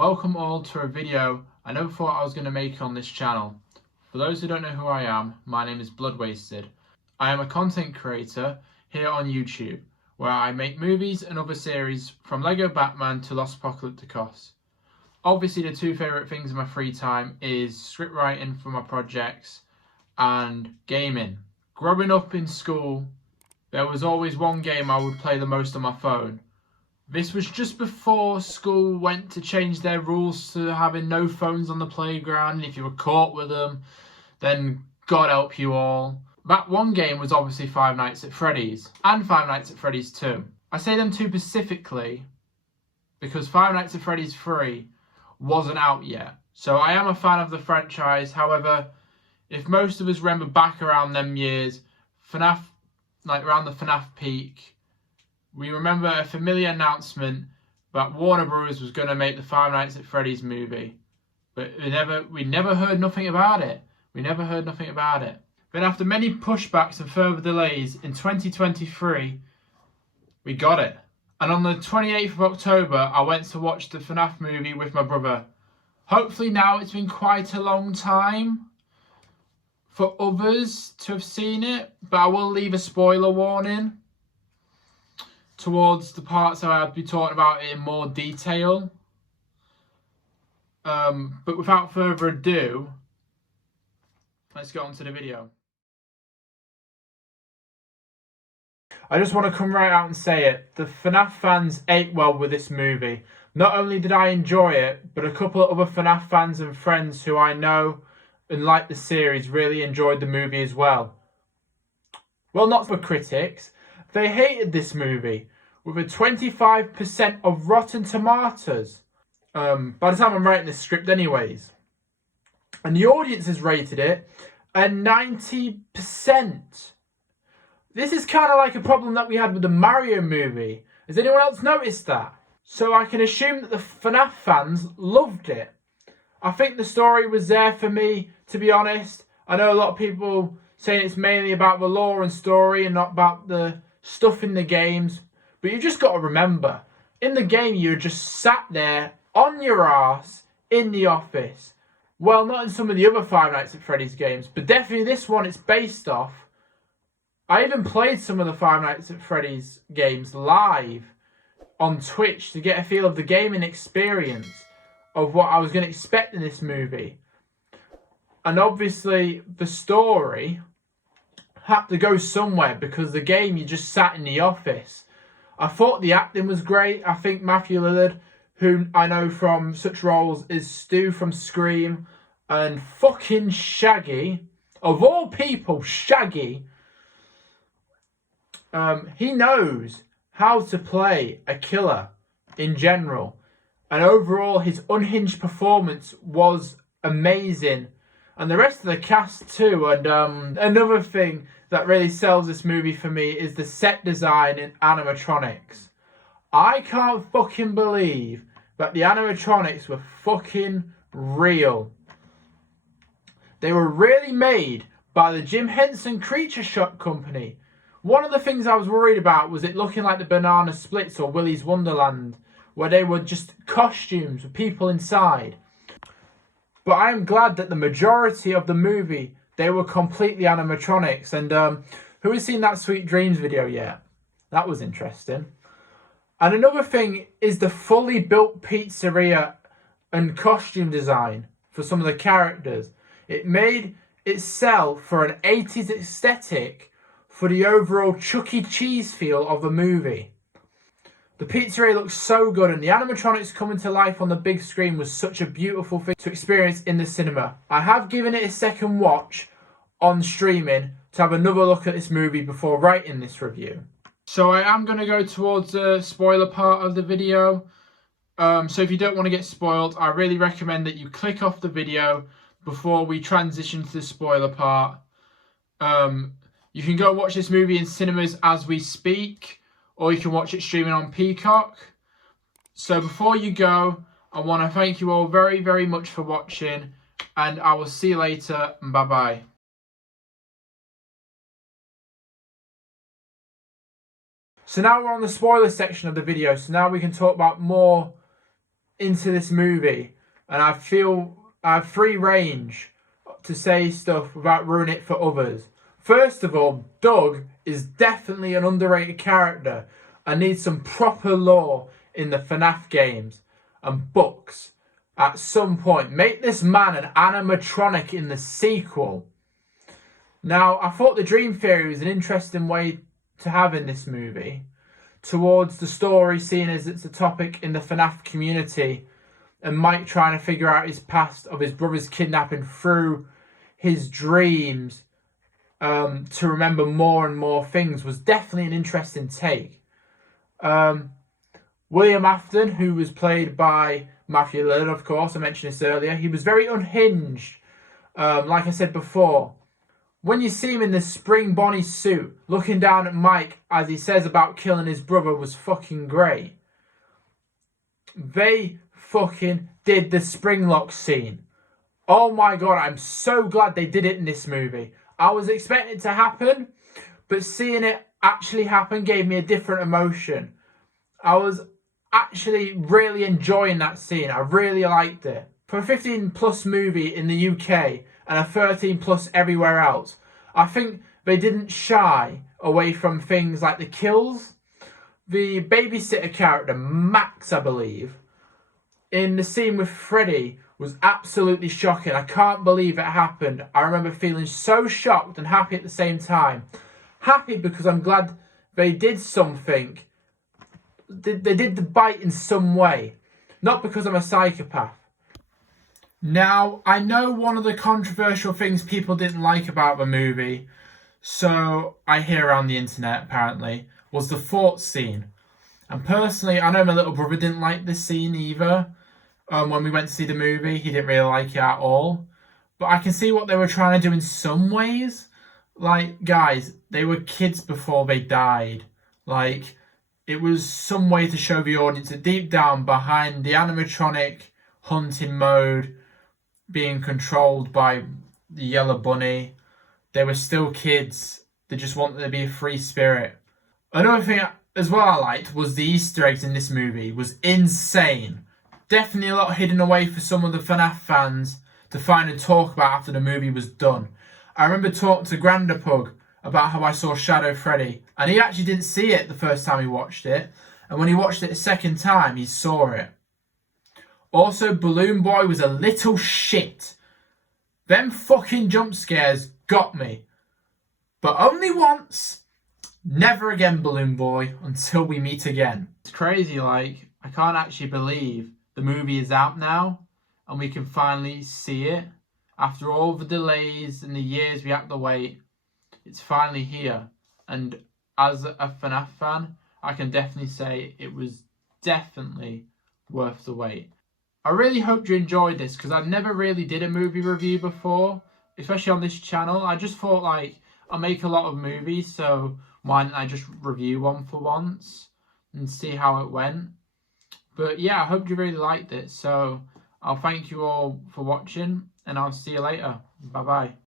Welcome all to a video I never thought I was going to make on this channel. For those who don't know who I am, my name is Bloodwasted. I am a content creator here on YouTube, where I make movies and other series from Lego Batman to Lost Apocalypticos. Obviously the two favourite things in my free time is script writing for my projects and gaming. Growing up in school, there was always one game I would play the most on my phone. This was just before school went to change their rules to having no phones on the playground. If you were caught with them, then God help you all. That one game was obviously Five Nights at Freddy's and Five Nights at Freddy's 2. I say them two specifically because Five Nights at Freddy's 3 wasn't out yet. So I am a fan of the franchise. However, if most of us remember back around them years, FNAF, like around the FNAF peak, we remember a familiar announcement that Warner Bros. Was going to make the Five Nights at Freddy's movie. But we never heard nothing about it. We never heard nothing about it. Then after many pushbacks and further delays, in 2023, we got it. And on the 28th of October, I went to watch the FNAF movie with my brother. Hopefully now it's been quite a long time for others to have seen it. But I will leave a spoiler warning towards the parts that I'll be talking about it in more detail. But without further ado, let's get on to the video. I just want to come right out and say it. The FNAF fans ate well with this movie. Not only did I enjoy it, but a couple of other FNAF fans and friends who I know and like the series really enjoyed the movie as well. Well, not for critics. They hated this movie with a 25% of Rotten Tomatoes. By the time I'm writing this script anyways. And the audience has rated it at 90%. This is kind of like a problem that we had with the Mario movie. Has anyone else noticed that? So I can assume that the FNAF fans loved it. I think the story was there for me, to be honest. I know a lot of people saying it's mainly about the lore and story and not about the stuff in the games. But you just got to remember, in the game you're just sat there on your ass in the office. Well, not in some of the other Five Nights at Freddy's games, but definitely this one it's based off. I even played some of the Five Nights at Freddy's games live on Twitch to get a feel of the gaming experience of what I was going to expect in this movie. And obviously the story had to go somewhere because the game you just sat in the office. I thought the acting was great. I think Matthew Lillard, who I know from such roles as Stu from Scream and fucking Shaggy, of all people, Shaggy, he knows how to play a killer in general. And overall, his unhinged performance was amazing. And the rest of the cast too. And another thing that really sells this movie for me is the set design and animatronics. I can't fucking believe that the animatronics were fucking real. They were really made by the Jim Henson Creature Shop Company. One of the things I was worried about was it looking like the Banana Splits or Willy's Wonderland, where they were just costumes with people inside. But I am glad that the majority of the movie, they were completely animatronics. And who has seen that Sweet Dreams video yet? That was interesting. And another thing is the fully built pizzeria and costume design for some of the characters. It made itself for an 80s aesthetic for the overall Chuck E. Cheese feel of the movie. The pizzeria looks so good, and the animatronics coming to life on the big screen was such a beautiful thing to experience in the cinema. I have given it a second watch on streaming to have another look at this movie before writing this review. So I am going to go towards the spoiler part of the video. So if you don't want to get spoiled, I really recommend that you click off the video before we transition to the spoiler part. You can go watch this movie in cinemas as we speak, or you can watch it streaming on Peacock. So before you go, I want to thank you all very, very much for watching, and I will see you later. Bye-bye. So now we're on the spoiler section of the video, so now we can talk about more into this movie, and I feel I have free range to say stuff without ruining it for others. First of all, Doug is definitely an underrated character and needs some proper lore in the FNAF games and books at some point. Make this man an animatronic in the sequel. Now, I thought the dream theory was an interesting way to have in this movie, towards the story seen as it's a topic in the FNAF community, and Mike trying to figure out his past of his brother's kidnapping through his dreams to remember more and more things was definitely an interesting take. William Afton, who was played by Matthew Lillard, of course, I mentioned this earlier, he was very unhinged, like I said before. When you see him in the spring Bonnie suit, looking down at Mike as he says about killing his brother was fucking great. They fucking did the Springlock scene. Oh my god, I'm so glad they did it in this movie. I was expecting it to happen, but seeing it actually happen gave me a different emotion. I was actually really enjoying that scene. I really liked it. For a 15 plus movie in the UK and a 13 plus everywhere else, I think they didn't shy away from things like the kills. The babysitter character, Max, I believe, in the scene with Freddy was absolutely shocking. I can't believe it happened. I remember feeling so shocked and happy at the same time. Happy because I'm glad they did something. They did the bite in some way. Not because I'm a psychopath. Now, I know one of the controversial things people didn't like about the movie, so I hear around the internet apparently, was the fort scene. And personally, I know my little brother didn't like this scene either. When we went to see the movie, he didn't really like it at all. But I can see what they were trying to do in some ways. Like, guys, they were kids before they died. Like, it was some way to show the audience that deep down behind the animatronic hunting mode being controlled by the yellow bunny, they were still kids. They just wanted to be a free spirit. Another thing as well I liked was the Easter eggs in this movie was insane. Definitely a lot hidden away for some of the FNAF fans to find and talk about after the movie was done. I remember talking to Grandapug about how I saw Shadow Freddy, and he actually didn't see it the first time he watched it, and when he watched it a second time, he saw it. Also, Balloon Boy was a little shit. Them fucking jump scares got me. But only once. Never again, Balloon Boy, until we meet again. It's crazy, like, I can't actually believe the movie is out now and we can finally see it. After all the delays and the years we had to wait, it's finally here. And as a FNAF fan, I can definitely say it was definitely worth the wait. I really hope you enjoyed this because I never really did a movie review before, especially on this channel. I just thought, like, I make a lot of movies, so why didn't I just review one for once and see how it went? But yeah, I hope you really liked it. So I'll thank you all for watching and I'll see you later. Bye bye.